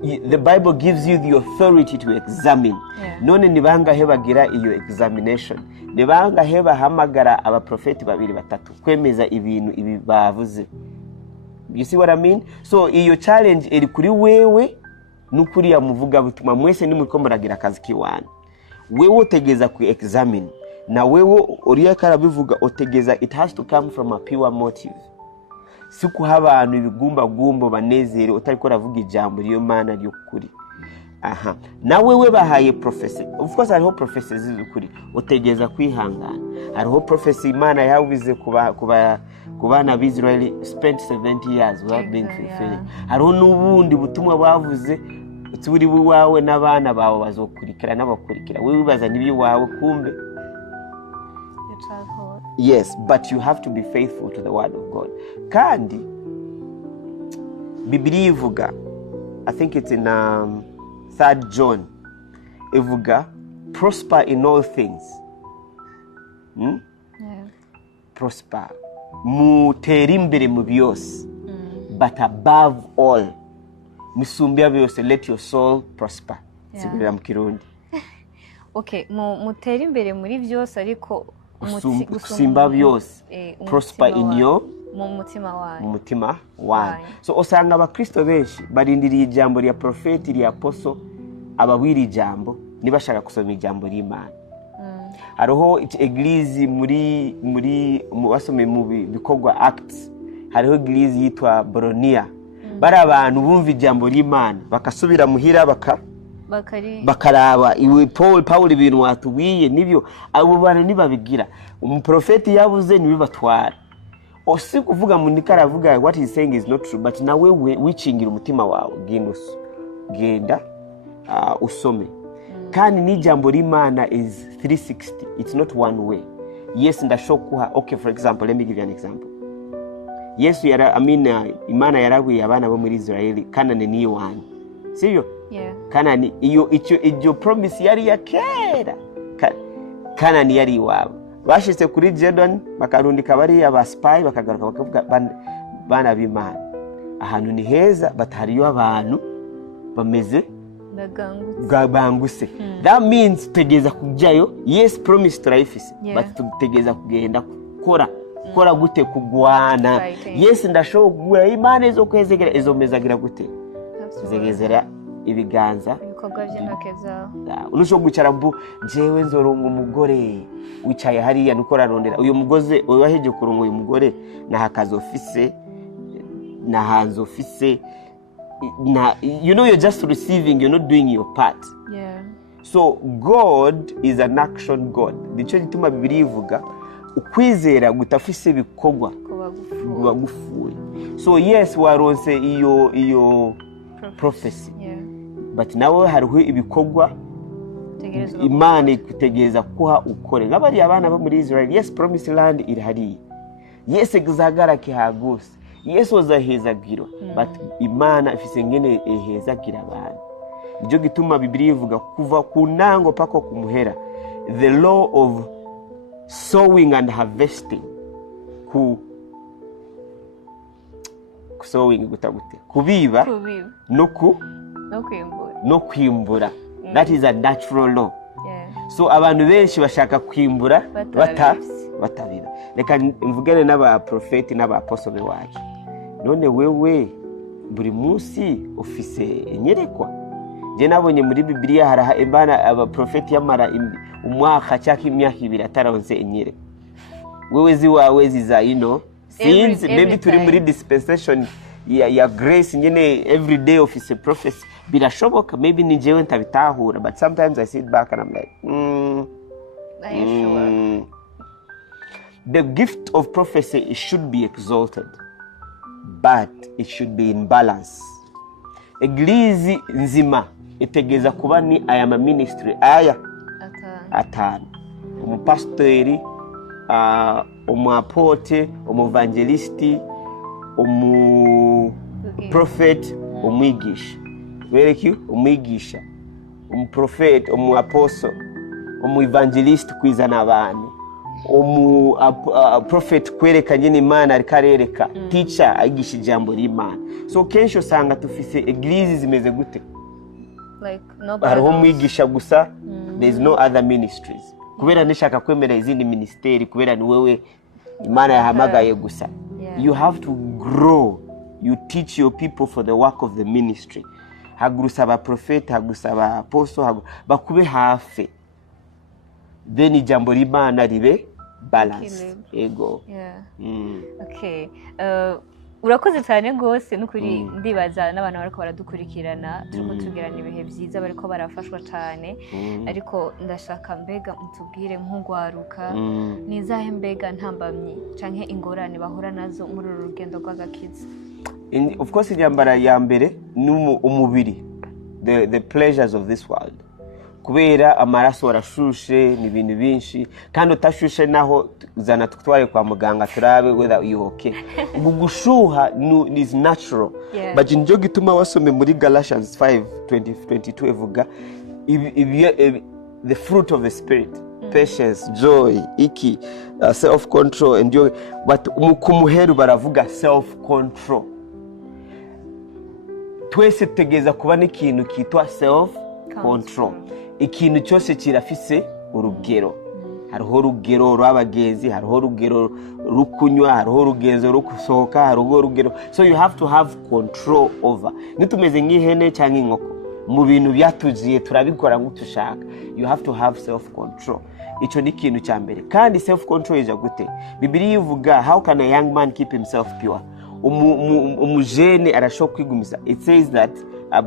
The Bible gives you the authority to examine. None nibangahe bagira iyo examination? Nibangahe bahamagara abaprofeti babiri batatu kwemeza ibintu ibi bavuze? You see what I mean? So iyo challenge iri kuri wewe n'ukuri ya muvuga butuma mwese ni muri ko muragira akazi kiwana. Wewe utegeza ku examine na wewe uriya karabivuga utegeza it has to come from a pure motive. Siku abantu ibigumba banezere utari ko ravuga ijambo riyo Mana ryo kuri. Na wewe bahaye prophecy. Of course hariho prophecies z'ukuri utegeza kwihangana. Hariho prophecy Imana yawize kubana b'Israeli spent 70 years we have been fulfilling. Hariho n'ubundi butumwa bavuze turi wawe n'abana bawe bazokurikira n'abakurikira. Wewe bibaza nibyo wawe kumbe. Yes, but you have to be faithful to the word of God. Kandi Bibiliya ivuga, I think it's in 3 John, ivuga prosper in all things. Prosper. Mutera imbere mu byose. But above all, musumbya byose, let your soul prosper. Sibira mu Kirundi. Okay, mutera imbere muri byose ariko gusimba byose. Prosper in your mutima wanyu. So osanga abakristo benshi barindiriye ijambo rya prophet rya apostle ababwira ijambo nibashaka kusoma ijambo ry'Imana. Hariho eglise muri wasome mu bikorwa Acts. Hariho eglise yitwa Boronia. Bari abantu bumva ijambo ry'Imana bakasubira muhira bakaraba iwe Paul ibintu watubiye nibyo abo bana nibabigira. Umuprofeti yavuze nibibatwara. Osi kuvuga munika aravuga what he is saying is not true, but nawe wichingira umutima wawe genda usome. Kandi ni jambo ry'Imana is 360. It's not one way. Yes ndashokuha. Okay, for example, let me give you an example. Yesu Imana yarabwiye abana bo muri Israeli Kanani ni wanyu. Sibyo? Kanani iyo promise yari ya kera. Kanani yari iwabo. Bashitse kuri Jordan bakarundika bari aba spy bakagaruka bakavuga bana b'Imana. Ahantu ni heza batariyo abantu bameze banguse. That means tegeza kujyayo. Yes, promise turayifise, but tegeza kugenda kora gute kugwana. Yes, ndashobora Imana izo kwezegera izo mezagira gute zegezera ibiganza ibikorwa by'intoke zawe. Unusho gucara mbu jewe nzoronga umugore wicaye hariya nuko rarondera uyu mugoze waheje kuronga uyu mugore na hakazi office na hanzo office na you're just receiving, you're not doing your part. So God is an action God. Nico gituma Bibiliya ivuga ukwizera gutafise bikorwa kuba gufuye. So yes waronse iyo prophecy, but nawe hariho ibikorwa Imana ikutegeza kuha ukore. Nk'abari abana bo muri Israel, yes promised land iri hari, yes exagara kihaguse, yes ozahezagira, but Imana ifise ngene ehezagira abantu. Nijo gituma Bibiliya ivuga kuva ku nango pako kumuhera, the law of sowing and harvesting. Sowing gutagute kubiba no kwimbura. that is a natural law. So abantu benshi bashaka kwimbura batabiba. Reka mvugane n'abaprofeti n'abaapostole wacu. None wewe buri munsi ufise inyerekwa? Je nabonye muri Bibiliya hari Imana abaprofeti yamara umwaka cyangwa imyaka 2 ataronse inyerekwa. Wewe ziwawe ziza since maybe turi muri dispensation ya grace nyene every day office prophecy birashoboka, maybe ni jewe ntabitahura, but sometimes I sit back and I'm like are you sure? The gift of prophecy, it should be exalted, but it should be in balance. Eglizi nzima itegeza kuba ni aya ma ministry aya atanu: umupastori, umuapote, umuvangelisti, umuprofeti, umwigisha. Wereki umwigisha, umuprofeti, umuapostle, umuevangelisti kwizana abantu, umuprofeti kwereka nyine Imana arikarereka, teacher ayigisha ijambo ry'Imana. So kenshi usanga tufise eglizi zimeze gute? Like no hariho umwigisha gusa, there is no other ministries. Kubera nishaka kwemera izindi ministeri, kubera ni wewe Imana yahamagaye gusa. You have to grow. You teach your people for the work of the ministry. Hagurusa ba prophet, hagurusa ba apostle, bakube hafi. Then ijambo ry'Imana ribe balance. Ego. Okay. Urakoze cyane gose n'ukuri ndibaza n'abantu bariko baradukurikirana turiko tugirana ibihe byiza bariko barafashwa cyane, ariko ndashaka mbega mutubwire nk'ugwaruka nizahe mbega ntambamye canke ingorane bahura nazo muri uru rugendo rw'agakiza. Of course inyambara ya mbere ni umubiri, the pleasures of this world. Kubera amaraso arashushe ni ibintu binshi, kandi utashushe naho zana tutware kwa muganga turabe whether you okay. Gushuha is natural, but njo gituma wasome muri Galatians 5:20-22 evuga the fruit of the spirit, patience, joy, self control, and joy. But kumuheru baravuga self control. Twese tegeza kuba n'ikintu kitwa self control. Ikintu cyose kirafise urugero. Hariho urugero rw'abagenzi, hariho urugero rukunywa, hariho urugero rukusohoka, hariho urugero. So you have to have control over. Nitumeze nk'ihene cyangwa inkoko, mu bintu byatuziye turabikora nk'utushaka. You have to have self control. Ico ni ikintu cya mbere. Kandi self control ija gute? Bibiliya ivuga how can a young man keep himself pure? Umujene arashobora kwigumisa. It says that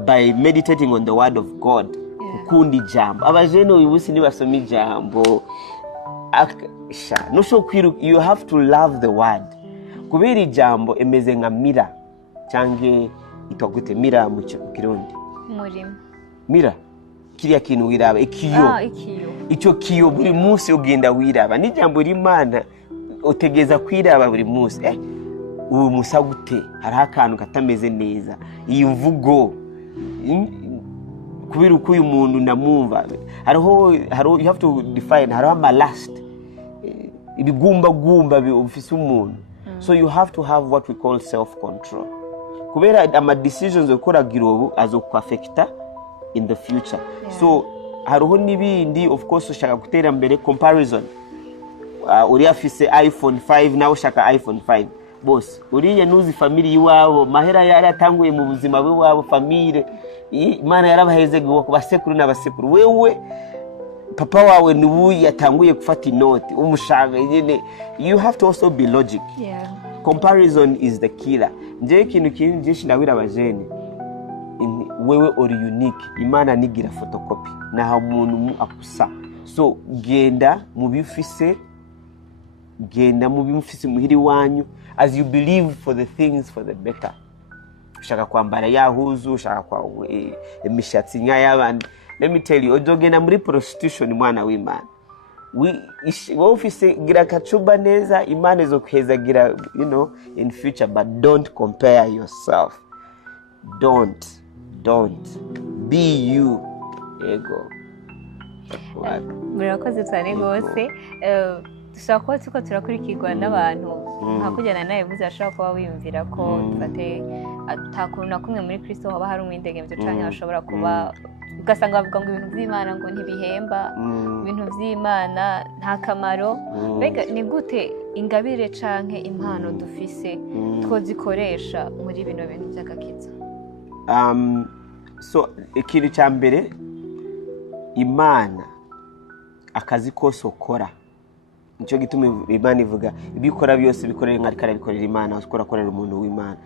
by meditating on the word of God. Kundi jambo abajene ubusi nibasoma ijambo no kwiru, you have to love the word. Kubera ijambo emeze nka mira cange itogute mira mu Kirundi mira kiriya kintu wiraba ikiyo icyo kiyo buri munsi ugenda wiraba n'ijambo ry'Imana utegeza kwiraba buri munsi. Ubu musagute hari akantu katameze neza, iyi mvugo kubera uko uyu muntu ndamumva hariho you have to define hariho amalast ibigumba ufise umuntu. So you have to have what we call self control, kubera ama decisions ukora girobo azokuaffecta in the future. So hariho nibindi of course ushaka gutera mbere comparison. Uri afise iPhone 5 nawe ushaka iPhone 5 boss, uriya nuzi family iwabo mahera yaratanguye mu buzima bwabo family Imana yarabaheze basekuru n'abasekuru. Wewe papa wawe niwe yatanguye gufata inoti umushaka nyene. You have to also be logic. Comparison is the killer. Nje ikintu kinjisha ndawira abajene wewe ori unique, Imana nigira photocopy na umuntu akusa. So genda mu bifise muhiri wanyu as you believe for the things for the better. Ushaka kwambara yahuzu, ushaka kwa imishatsi nka y'abandi. Let me tell you, ojogena muri prostitution mwana w'Imana. Office gira kachuba neza, Imana zo kuheza gira, in future, but don't compare yourself. Don't be you. Ego. Murakoze cyane gose. Dushaka ko turakurikirwa n'abantu nka kujyana nawe muzi ashaka kuba wiyumvira ko dufate atakuntu na kumwe muri Kristo haba hari umwindegemvyo canke ashobora kuba ugasanga bavuga ngo ibintu by'Imana ngo ntibihemba, ibintu by'Imana nta kamaro. Mbega ni gute ingabire canke impano dufise twozikoresha muri bino bintu by'agakiza? So ikintu cya mbere, Imana akazi kose ukora, nicyo gituma Imana ivuga ibikora byose bikorera nka ariko bikorera Imana, uskora korera umuntu w'Imana.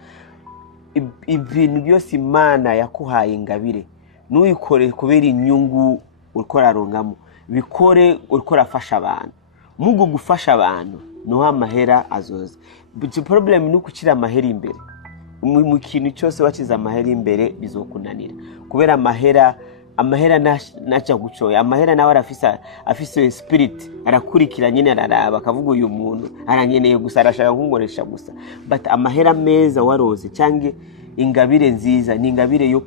Ibintu byose Imana yakuhaye ingabire, nuyikore kubera inyungu urikora rongamo, bikore urikora afasha abantu. Mugo gufasha abantu no amahera azoza. But problem ni ukukira amahera imbere. Mu kintu cyose wakiza amahera imbere bizokunanira, kubera amahera nacha gucoya. Amahera nawe afise spirit, arakurikira nyine araraba akavuga uyu muntu aranyeneye gusa, arashaka kungoresha gusa. But amahera meza waroze cyangwa ingabire nziza ni ingabire yo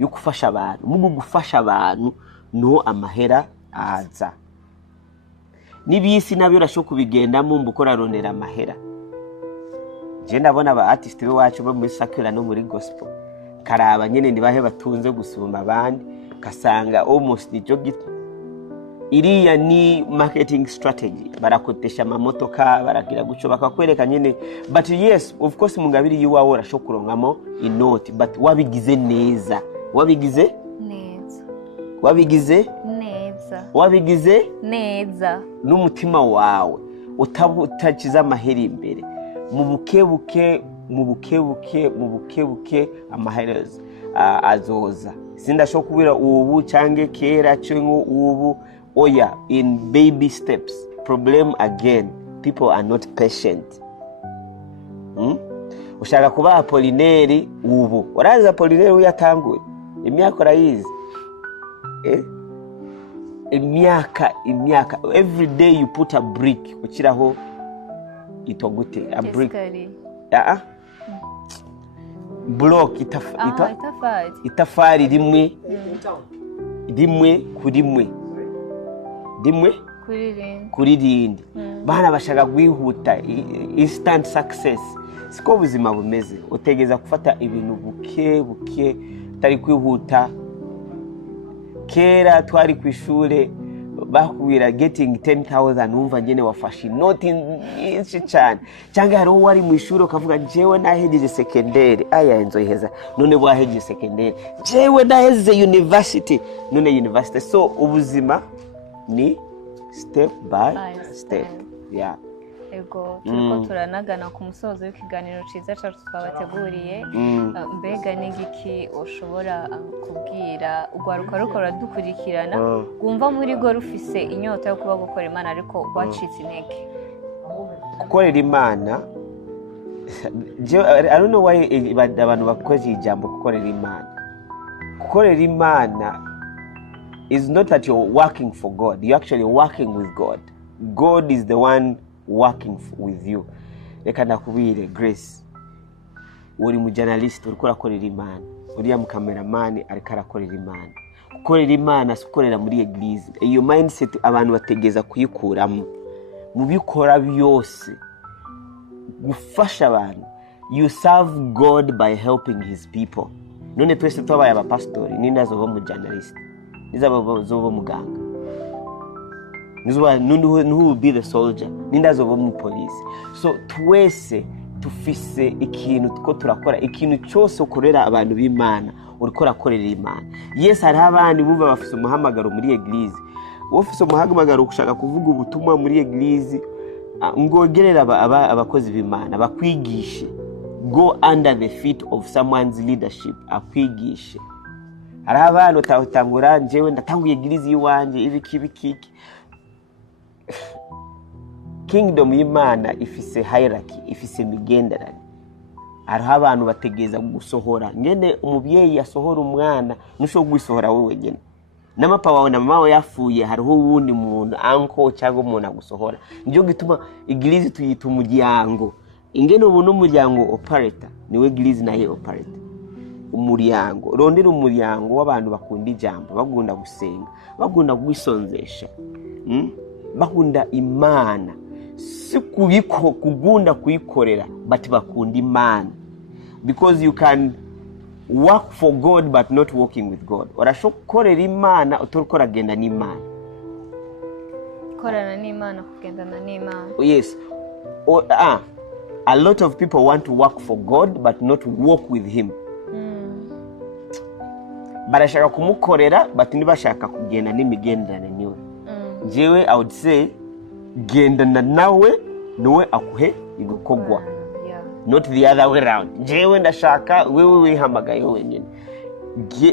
gufasha abantu. Mugo gufasha abantu no amahera aza. Nibisi nabyo urashobora kubigendamo mbukora ronera amahera. Je ndabona aba artist wacu bo muri secular no muri gospel, karaba nyene ndibahe batunze gusumba abandi, kasanga almost ijo gito. Iriya ni marketing strategy, barakotesha amamotoka, baragira guco bakakwereka nyene. But yes, of course mungabiri yiwawe urashobora kurongamo inoti, but wabigize neza. Wabigize neza n'umutima wawe, utakiza amahera imbere. Mu bukebuke amaherezo azoza. Sindashobora kubira ubu cange kera cyo ubu, oya, in baby steps. Problem again, people are not patient. Ushaka kuba Apolineri ubu, waraza Apolineri uyatanguye imyaka urayizi. Imyaka every day you put a brick ukiraho itogute a brick block itafari rimwe kuri rindi. Bana bashaka guhihuta instant success. Siko buzima bumeze, utegeza gufata ibintu buke tari kwihuta. Kera twari kwishure bakubwira getting 10,000 umva njene wafashe inoti nyinshi cyane, cyangwa hari wari mu ishuri ukavuga jewe nahejeje secondary, aya nzoyiheza none bwahejeje secondary, jewe naheze university none university. So ubuzima ni step by step. Yeah. Ego turiko turanagana ku musozo w'ikiganiro ciza cyacu twabateguriye. Mbega n'igiki ushobora kubwira ugwaruka rukora dukurikirana gumva muri go rufise inyota yo kuba gukora Imana ariko bacitse intege? Gukorera Imana, I don't know why abantu bakoze ijambo gukorera Imana. Gukorera Imana is not that you're working for God, you're actually working with God. God is the one working with you. Reka nakubwire Grace, uri mu journalist uriko rakorera Imana, uri mu cameraman ariko arakorera Imana. Gukorera Imana sukorera muri eglise. Iyo mindset abantu bategeza kuyikuramo mu bikora byose, gufasha abantu. You serve God by helping his people. None twese twabaye aba pastor, ninda zo mu journalist, nizaba zo muganga, who will be the soldier, ninda zo mu police. So twese tufise ikintu two turakora, ikintu cyose ukorera abantu b'Imana uriko rakorera Imana. Yes, hari abandi bumva bafise umuhamagaro muri eglise, wofise umuhamagaro ushaka kuvuga ubutumwa muri eglise, ngogerera abakozi b'Imana bakwigishe. Go under the feet of someone's leadership, akwigishe. Hari abantu utangura njewe ndatanguye eglise yiwanje ibiki. Kingdom y'Imana ifise hierarchy, ifise migenderane. Hari abantu bategeza gusohora. Ngene umubyeyi yasohora umwana nusho gusohora wewe nyene. Namapa wawe na mama wawe yafuye, hariho wundi muntu anko cyangwa umuntu agusohora. Njo gituma eglise tuyita umuryango. Ingene ubu n'umuryango operator, niwe eglise naye operator. Umuryango, rondera umuryango w'abantu bakunda ijambo, bagunda gusenga, bagunda gwisonzesha. Bakunda Imana. Si kugunda kuyikorera, but bakunda Imana. Because you can work for God but not working with God. Urashobora gukorera Imana utariko uragenda n'Imana. Korana n'Imana kugendana n'Imana. Yes. A lot of people want to work for God but not walk with him. Barashaka kumukorera but ntibashaka kugenda n'imigenderane niwe. Jewe I would say gendana nawe niwe akuhe ibikorwa. Not the other way around. Jewe ndashaka wewe wihamagaye wenyine.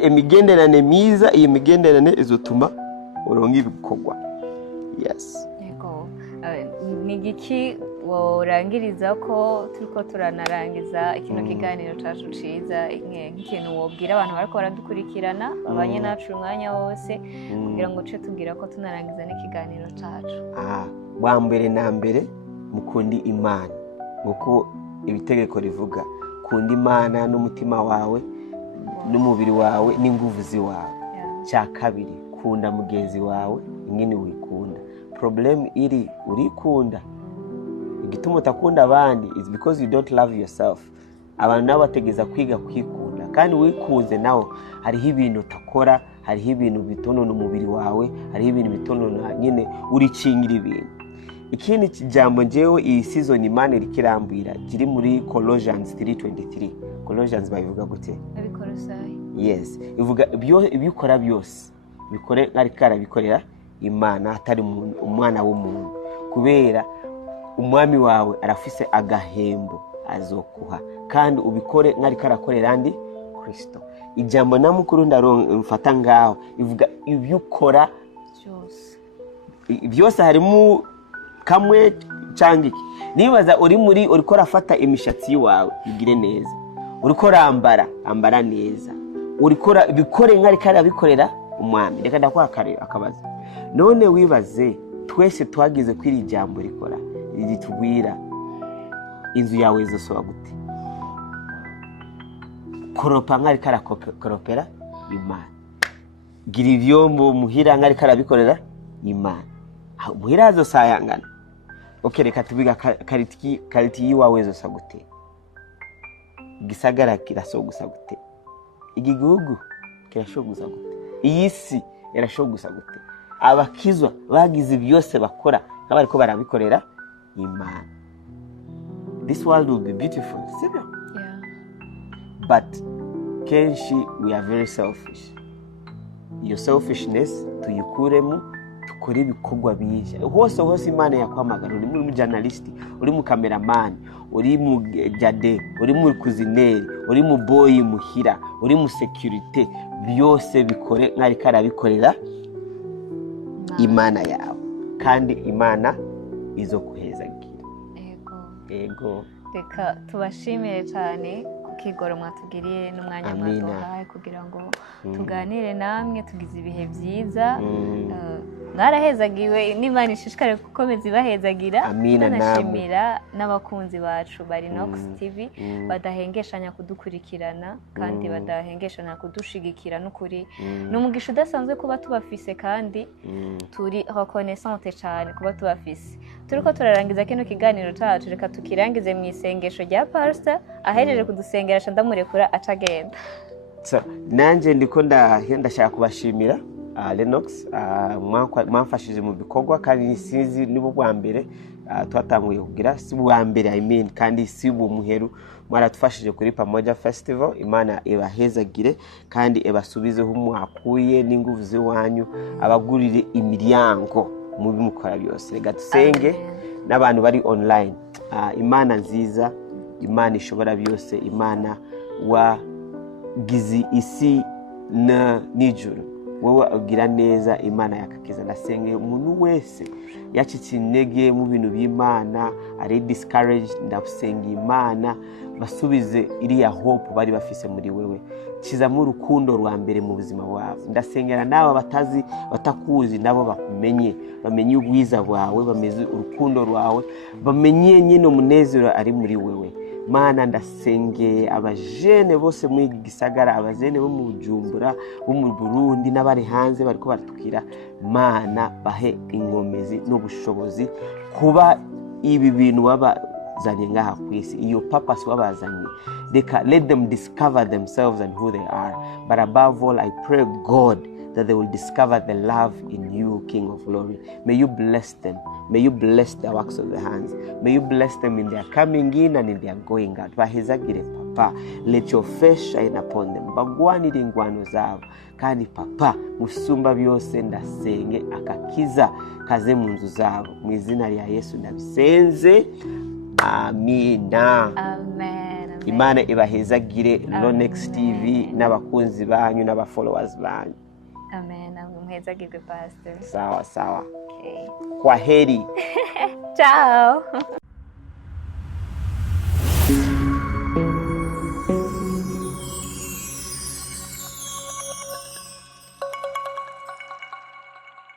Imigenderane miza, iyi migenderane izotuma uronka ibikorwa. Yes. Yego. Nigiki worangiriza ko turiko turanarangiza ikino kiganiro cyacu ciza nk'ikintu wobwira abantu bariko baradukurikirana babanye nacu umwanya wose kugira ngo cyo tugira ko tunarangiza n'ikiganiro cyacu. Bwa mbere na mbere mukundi Imana. Nguko ibitegeko rivuga kunda Imana n'umutima wawe n'umubiri wawe n'inguvu ziwawe. Cya kabiri kunda mugenzi wawe ingene wikunda. Problem iri urikunda. Igituma utakunda abandi is because you don't love yourself. Abantu nabo bategeza kwiga kwikunda kandi wikunze nawo hariho ibintu utakora, hariho ibintu bitonona umubiri wawe, hariho ibintu bitonona nyine uricingira ibintu. Ikindi kijambo njewe iyi season Imana irikirambwira kiri muri Colossians 3:23. Colossians bayivuga gute? Abikorosayi. Yes, ivuga ibyo ukora byose bikore nk'ari karabikorera Imana atari umwana w'umuntu, kubera umwami wawe arafise agahembo azokuha kandi ubikore nk'ari karakorera andi Kristo. Ijambo namukuru mfata ngaho ivuga ibyo ukora byose harimo kamwe cyangwa iki. Nibaza uriko rafata imishatsi yawe igire neza, uriko ambara neza, uriko bikore nk'ari karabikorera umwami. Reka ndakwakarira akabaza, none wibaze twese twagize kwiri jambo rikora ritubwira inzu yawe izosoba gute? Koropa nk'ari karakoropera Imana, gira ivyombo muhira nk'ari karabikorera Imana, muhira azosayangana. Okay, reka tubiga kariti yiwawe zosa gute? Gisagara kirasogusa gute? Igihugu kirashogusa gute? Iyi si irashogusa gute? Abakizwa bagize byose bakora nk'abariko barabikorera Imana. This world will be beautiful, sibyo? Yeah. But kenshi we are very selfish. Your selfishness tuyikuremo tukore ibikorwa byinshi. Hose Imana yakwamagara, uri mu journalist, uri mu cameraman, uri mu jade, uri mu kuzineri, uri mu boy muhira, uri mu security, byose bikore nk'ari karabikorera Imana yawe kandi Imana izo kuhezagira. Ego. Reka tubashimire cyane kukigoro mwatugiriye n'umwanya mwaduhaye kugira ngo tuganire namwe, tugize ibihe byiza. Mwarahezagiwe n'Imana ishishikare gukomeza ibahezagira. Tunashimira n'abakunzi bacu bari Nox TV badahengeshanya kudukurikirana kandi badahengeshanya kudushigikira n'ukuri. N'umugisha udasanzwe kuba tubafise kandi turi reconnaissante cyane kuba tubafise. Turiko turarangiza kino kiganiro cyacu, reka tukirangize mu isengesho rya pastor ahereje kudusengera ndamurekura acagenda. So nanje ndiko ndashaka kubashimira Lennox mwamfashije mu bikorwa kandi sinzi nibo bwa mbere twatanguye kugira, si bwa mbere I mean, kandi si bu muheru mwaratufashije kuri Pamoja Festival. Imana ibahezagire kandi ibasubizeho mwakuye n'inguvu ziwanyu, abagurire imiryango mu bimukora byose. Reka tusenge n'abantu bari online. Imana nziza, Imana ishobora byose, Imana wagize isi n'ijuru, wowe ugira neza, Imana yakakiza. Nasenge umuntu wese yacitse intege mu bintu by'Imana, ari discouraged, ndabusenga Imana basubize iriya hope bari bafise muri wewe, kizamo urukundo rwa mbere mu buzima bwawe. Ndasengera nawe batakuzi nabo bakumenye, bamenye ubwiza bwawe, bameze urukundo rwawe, bamenye nyine umunezero ari muri wewe. Mana ndasenge abajene bose muri gisagara, abazene bo mu Bujumbura, bo mu Burundi n'abari hanze bariko baratukira, Mana bahe ingomezi n'ubushobozi kuba ibi bintu wabazanye ngaha ku isi, iyo purpose wabazanye, let them discover themselves and who they are. But above all, I pray God that they will discover the love in you, King of Glory. May you bless them. May you bless the works of their hands. May you bless them in their coming in and in their going out. Bahezagire Papa, let your face shine upon them. Bagwanire ingwano zabo. Kandi Papa, musumba byose ndasenge akakiza kaze mu nzu zabo. Mu izina rya Yesu ndabisenze. Amina. Amen. Imana ibahezagire Ronex TV n'abakunzi banyu n'abafollowers banyu. Amen. Amhezagirwe Pastor. Sawa sawa. Okay. Kwaheri. Ciao.